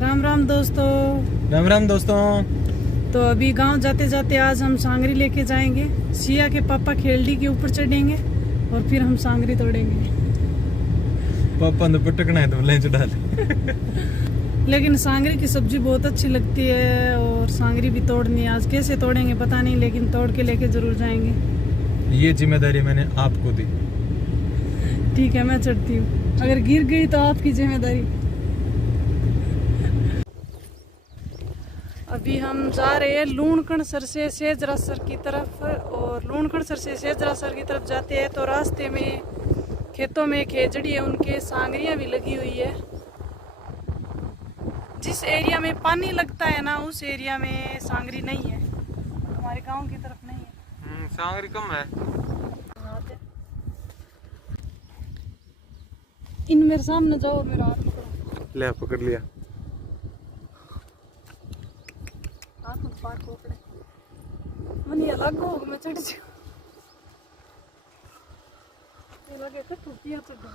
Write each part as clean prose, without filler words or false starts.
राम राम दोस्तों। राम राम दोस्तों। तो अभी गांव जाते जाते आज हम सांगरी लेके जाएंगे। सिया के पापा खेलडी के ऊपर चढ़ेंगे और फिर हम सांगरी तोड़ेंगे। पापा ने पटकना है तो लंच डाल। लेकिन सांगरी की सब्जी बहुत अच्छी लगती है और सांगरी भी तोड़नी है। आज कैसे तोड़ेंगे पता नहीं, लेकिन तोड़ के लेके जरूर जाएंगे। ये जिम्मेदारी मैंने आपको दी। ठीक है, मैं चढ़ती हूँ। अगर गिर गई तो आपकी जिम्मेदारी। अभी हम जा रहे हैं लूणकण सर से सेजरा सर की तरफ, और लूणकण सर से सेजरा सर की तरफ जाते हैं तो रास्ते में खेतों में खेजड़ी है, उनके सांगरियां भी लगी हुई है। जिस एरिया में पानी लगता है ना, उस एरिया में सांगरी नहीं है, हमारे गांव की तरफ नहीं है। सांगरी कम है। इन मेरे सामने जाओ और मेरा हाथ पकड़ो। ले पकड़ लिया। हाथ मत पार पकड़े, मनिया लगो मैं चढ़ जाऊं। ये लगे तो टूटिया चढ़ो।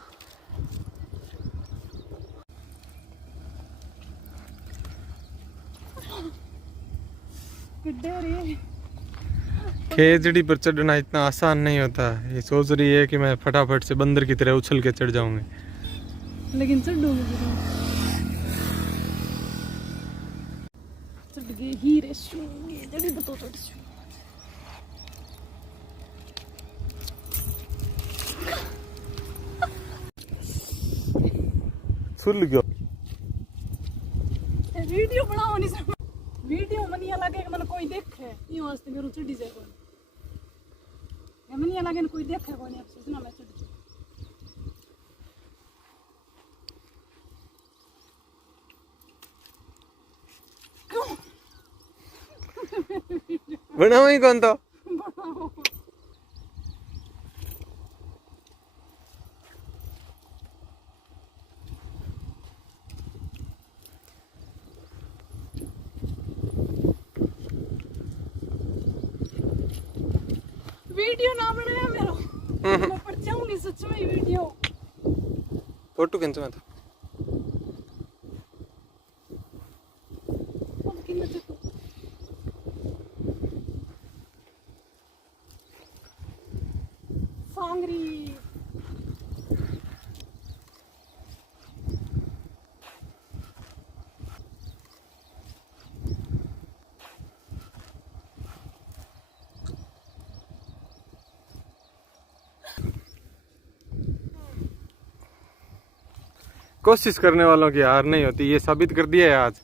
किड्डे रे। खेजड़ी पर चढ़ना इतना आसान नहीं होता। ये सोच रही है कि मैं फटाफट से बंदर की तरह उछल के चढ़ जाऊंगी, लेकिन चढ़ोगे जरूर। चढ़ गए ही रे शूंगे जड़ी बतो चढ़ शू। फुल गयो। वीडियो बनाओ नहीं सब। वीडियो मनिया लगे कि मन कोई देखे, ये वास्ते मेरे चढ़ी जाए कोई। ये मनिया लगे न कोई देखे कोई नहीं, अब सोचना मैं चढ़ जाऊं। बनाओ ही कौन तो। वीडियो ना बनाया मेरा, मैं पड़ जाऊंगी सच में वीडियो। फोटो खींच मैं तो। सांगरी कोशिश करने वालों की हार नहीं होती, ये साबित कर दिया है आज।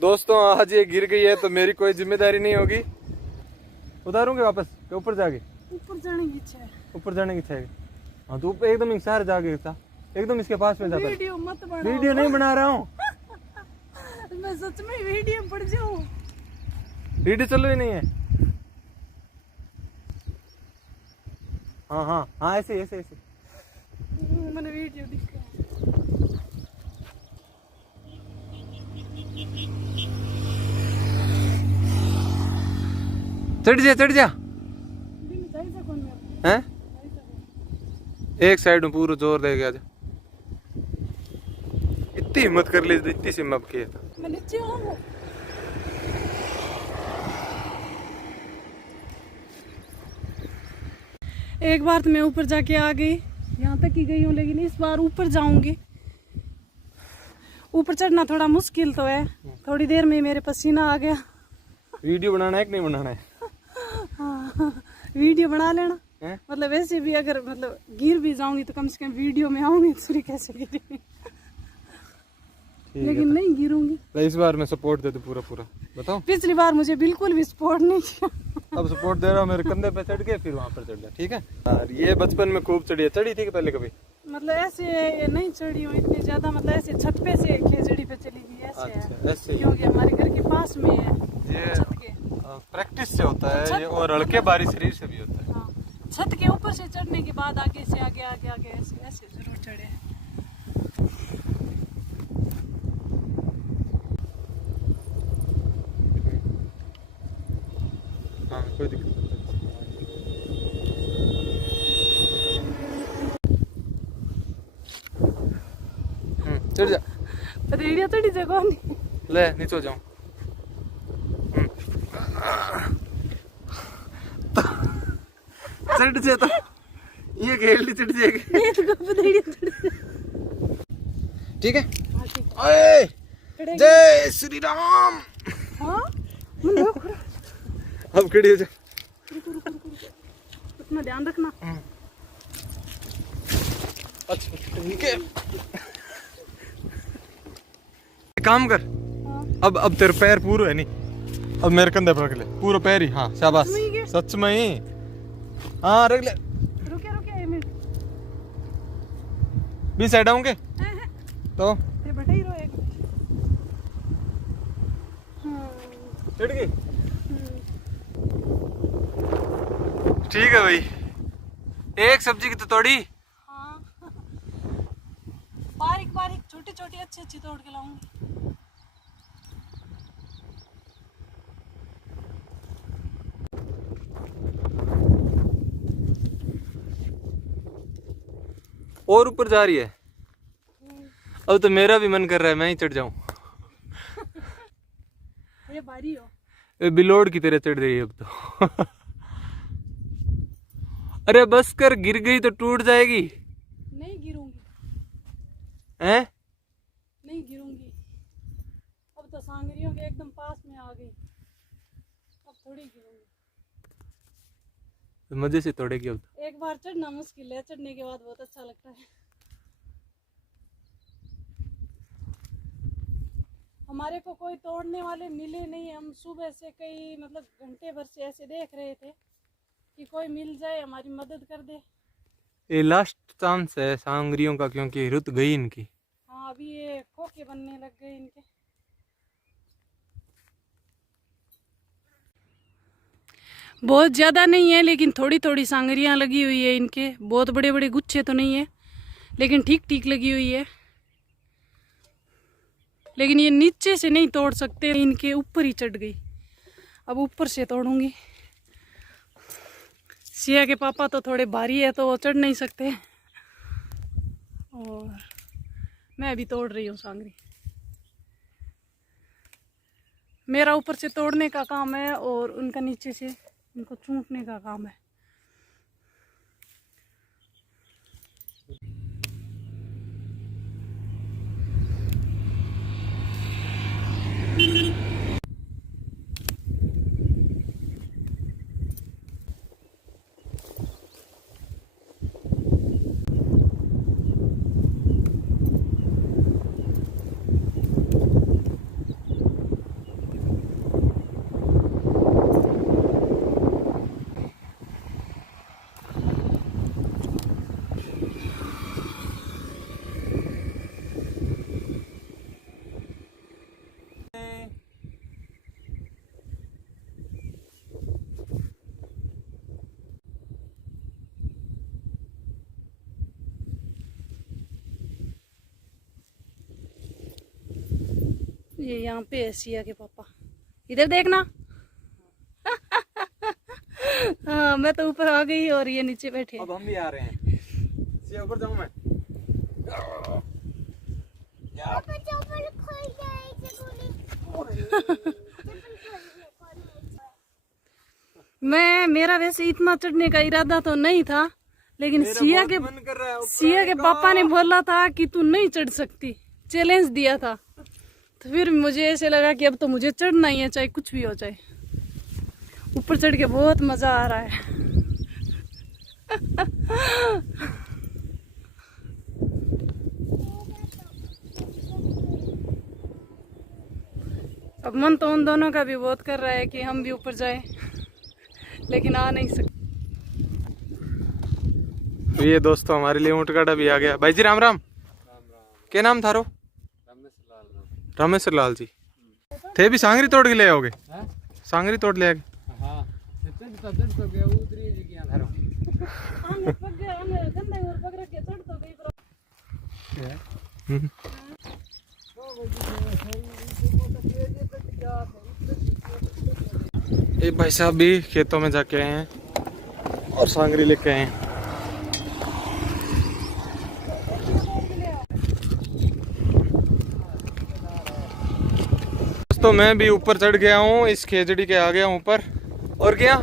दोस्तों आज ये गिर गई है तो मेरी कोई जिम्मेदारी नहीं होगी। उतारूंगे वापस के ऊपर जाके। ऊपर जाने की इच्छा है। ऊपर जाने की इच्छा है। हाँ तो एकदम इंसार जाके था, एकदम इसके पास में जाता। वीडियो मत बनाओ। वीडियो नहीं बना रहा हूँ। मैं सच में वीडियो पड़ जाऊं। वीडियो चलो ही नहीं है। हाँ हाँ हाँ ऐसे ऐसे ऐसे। मैंने वीडियो दिखा। चढ़ जा चढ़ जा। हैं? एक साइड में पूरा जोर देगा आज। इतनी हिम्मत कर ली, इतनी सी मब की है। मैं नीचे आऊं। एक बार तो मैं ऊपर जाके आ गई, यहाँ तक ही गई हूँ, लेकिन इस बार ऊपर जाऊंगी। ऊपर चढ़ना थोड़ा मुश्किल तो है। थोड़ी देर में मेरे पसीना आ गया। वीडियो बनाना है कि नहीं बनाना है? हाँ, वीडियो बना लेना है? मतलब वैसे भी अगर मतलब गिर भी जाऊंगी तो कम से कम वीडियो में आऊंगी। दूसरी कैसे गिरी? लेकिन नहीं गिरूंगी। तो इस बार मैं सपोर्ट दे दूं पूरा पूरा। बताओ। पिछली बार मुझे बिल्कुल भी सपोर्ट नहीं किया। अब सपोर्ट दे रहा हूँ। मेरे कंधे पे चढ़ के फिर वहाँ पर चढ़ गया। ठीक है यार, ये बचपन में खूब चढ़ी है। चढ़ी थी कि पहले कभी? मतलब ऐसे नहीं चढ़ी हूँ इतनी ज्यादा, मतलब ऐसे छत पे से खेजड़ी पे चली गई ऐसे अच्छा, है। ऐसे ही। क्योंकि हमारे घर के पास में है ये छत के। प्रैक्टिस से होता है ये, और हल्के बारी शरीर से भी होता है। हाँ, छत के ऊपर से चढ़ने के बाद आगे से आगे आगे आगे ऐसे ऐसे जरूर चढ़े। हाँ कोई दिक्कत नहीं। चढ़ जा। रेडियो चढ़ी जगह नहीं ले नीचे हो जाऊं। चढ़ जा तो ये खेल चढ़ जाएगी। ठीक है। ओए जय श्री राम। हाँ अब खड़ी हो जा। अपना ध्यान रखना। अच्छा ठीक है। काम कर। हाँ। अब तेरे पैर पूरे है नहीं। अब मेरे कंधे पर रख ले पूरा पैर ही। हाँ शाबाश सच में ही। हाँ रख ले। रुके रुके 1 मिनट। 20 साइड आऊंगे तो ये बैठे ही रहो एक। चढ़ गई। ठीक है भाई। एक सब्जी की तो तोड़ी। हाँ बारीक बारीक छोटी छोटी अच्छी अच्छी तोड़ के लाऊंगी। और ऊपर जा रही है। अब तो मेरा भी मन कर रहा है मैं ही चढ़ जाऊं। ये बारी हो। ये बिलोड़ की तरह चढ़ रही है अब तो। अरे बस कर गिर गई तो टूट जाएगी। नहीं गिरूंगी। हैं? नहीं गिरूंगी। अब तो सांगरियों के एकदम पास में आ गई। अब थोड़ी गिरूंगी। मजे से तोड़ेगी अब तो। एक बार चढ़ना मुश्किल है, चढ़ने के बाद बहुत अच्छा लगता है। हमारे को कोई तोड़ने वाले मिले नहीं। हम सुबह से कई मतलब घंटे भर से ऐसे देख रहे थे कि कोई मिल जाए हमारी मदद कर दे। ये लास्ट चांस है सांगरियों का क्योंकि रुत गई इनकी। हाँ अभी ये खोखे बनने लग गए इनके। बहुत ज़्यादा नहीं है लेकिन थोड़ी थोड़ी सांगरियाँ लगी हुई है इनके। बहुत बड़े बड़े गुच्छे तो नहीं है लेकिन ठीक ठीक लगी हुई है। लेकिन ये नीचे से नहीं तोड़ सकते, इनके ऊपर ही चढ़ गई। अब ऊपर से तोड़ूंगी। सिया के पापा तो थोड़े भारी है तो वो चढ़ नहीं सकते और मैं अभी तोड़ रही हूँ सांगरी। मेरा ऊपर से तोड़ने का काम है और उनका नीचे से उनको चूंटने का काम है। ये यहाँ पे है सिया के पापा। इधर देखना। हाँ मैं तो ऊपर आ गई और ये नीचे बैठे। अब हम भी आ रहे हैं। सिया ऊपर जाऊं मैं। मेरा वैसे इतना चढ़ने का इरादा तो नहीं था लेकिन सिया के पापा ने बोला था कि तू नहीं चढ़ सकती, चैलेंज दिया था। तो फिर मुझे ऐसे लगा कि अब तो मुझे चढ़ना ही है चाहे कुछ भी हो जाए। ऊपर चढ़ के बहुत मजा आ रहा है। अब मन तो उन दोनों का भी बहुत कर रहा है कि हम भी ऊपर जाए लेकिन आ नहीं सकते। तो ये दोस्तों हमारे लिए ऊँट गाड़ा भी आ गया। भाई जी राम राम। क्या नाम था रो? रामेश्वर लाल जी। थे भी सांगरी तोड़ के ले आओगे? सांगरी तोड़ ले आओगे? ये भाई साहब भी खेतों में जाके आए हैं और सांगरी लेके आए हैं। दोस्तों मैं भी ऊपर चढ़ गया हूँ, इस खेजड़ी के आ गया हूँ ऊपर। और क्या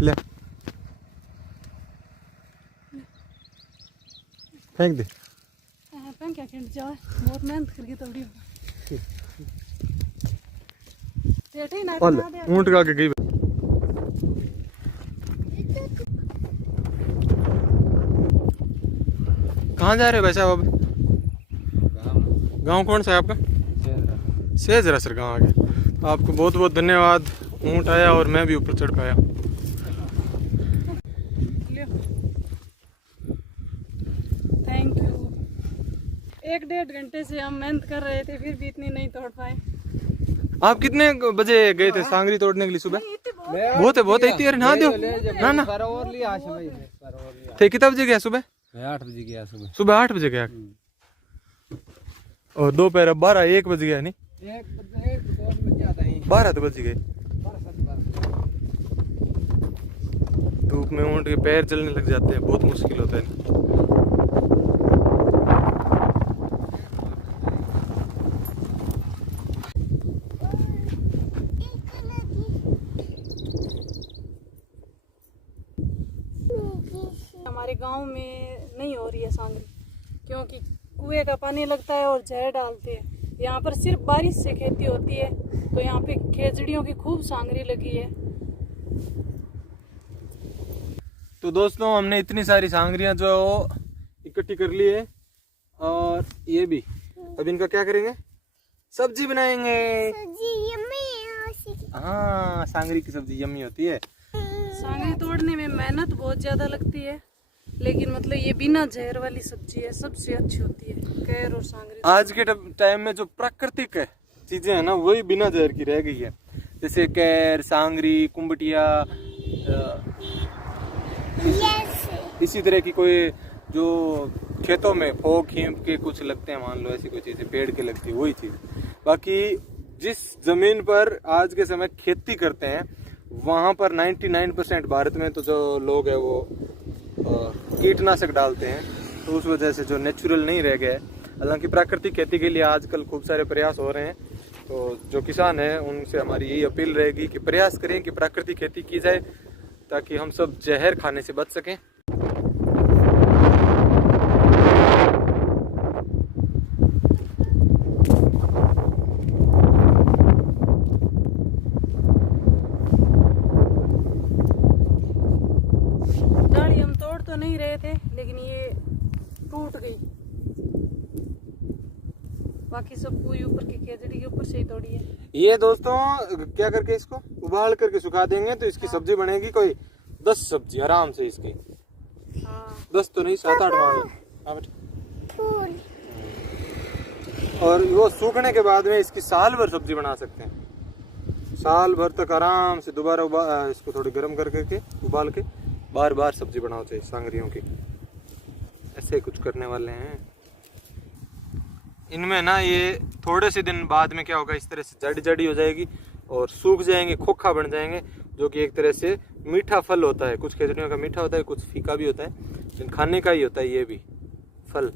ले फेंक दे। क्या खिंड जाए, बहुत मेहनत करके तोड़ी ऊंट का के गई। कहाँ जा रहे हो भाई साहब अब? गांव कौन सा है आपका? सेजरा सर गाँव आ गया। आपको बहुत बहुत धन्यवाद। ऊंट आया और मैं भी ऊपर चढ़ पाया। Thank you. 1-1.5 घंटे से हम मेहनत कर रहे थे, फिर भी इतनी नहीं तोड़ पाए। आप कितने बजे गए थे सांगरी तोड़ने के लिए? सुबह बहुत है इतनी। अरे ना दो ना थे। कितना बजे गया? सुबह 8 बजे गया। सुबह 8 बजे गया और दोपहर 12-1 बज गया। नहीं 12 तो बज गए। धूप में ऊँट के पैर चलने लग जाते हैं, बहुत मुश्किल होता है। हमारे गांव में नहीं हो रही है सांगरी, क्योंकि कुएं का पानी लगता है और जहर डालते हैं। यहाँ पर सिर्फ बारिश से खेती होती है, तो यहाँ पे खेजड़ियों की खूब सांगरी लगी है। तो दोस्तों हमने इतनी सारी सांगरियां जो इकट्ठी कर ली है, और ये भी अब इनका क्या करेंगे? सब्जी बनाएंगे। हाँ, सांगरी की सब्जी यम्मी होती है। सांगरी तोड़ने में मेहनत बहुत ज्यादा लगती है, लेकिन मतलब ये बिना जहर वाली सब्जी है, सबसे अच्छी होती है। कैर और सांगरी आज के टाइम में जो प्राकृतिक चीजें है ना, वही बिना जहर की रह गई है। जैसे कैर, सांगरी, कुंबटिया, इसी तरह की कोई जो खेतों में फोक खींप के कुछ लगते हैं, मान लो ऐसी कोई चीजें पेड़ के लगती है, वही चीज। बाकी जिस जमीन पर आज के समय खेती करते हैं, वहां पर 99% भारत में तो जो लोग है वो कीटनाशक डालते हैं, तो उस वजह से जो नेचुरल नहीं रह गया है। हालांकि प्राकृतिक खेती के लिए आजकल खूब सारे प्रयास हो रहे हैं। तो जो किसान हैं उनसे हमारी यही अपील रहेगी कि प्रयास करें कि प्राकृतिक खेती की जाए, ताकि हम सब जहर खाने से बच सकें। डाली हम तोड़ तो नहीं रहे थे, लेकिन ये टूट गई। बाकी सब कोई ऊपर की खेजड़ी के ऊपर से ही तोड़ी है। ये दोस्तों क्या करके इसको उबाल करके सुखा देंगे, तो इसकी सब्जी बनेगी कोई 10 सब्जी आराम से इसकी। 10 तो नहीं, 7-8 मान लो। और वो सूखने के बाद में इसकी साल भर सब्जी बना सकते हैं। साल भर तक आराम से दोबारा इसको थोड़ी गर्म करके उबाल के बार बार सब्जी बनाओ चाहिए सांगरियों की। ऐसे कुछ करने वाले हैं। इनमें ना ये थोड़े से दिन बाद में क्या होगा, इस तरह से जड़ी जड़ी हो जाएगी और सूख जाएंगे, खोखा बन जाएंगे, जो कि एक तरह से मीठा फल होता है। कुछ खेजड़ियों का मीठा होता है, कुछ फीका भी होता है, लेकिन खाने का ही होता है ये भी फल।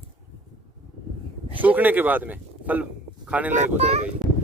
सूखने के बाद में फल खाने लायक हो जाएगा ये।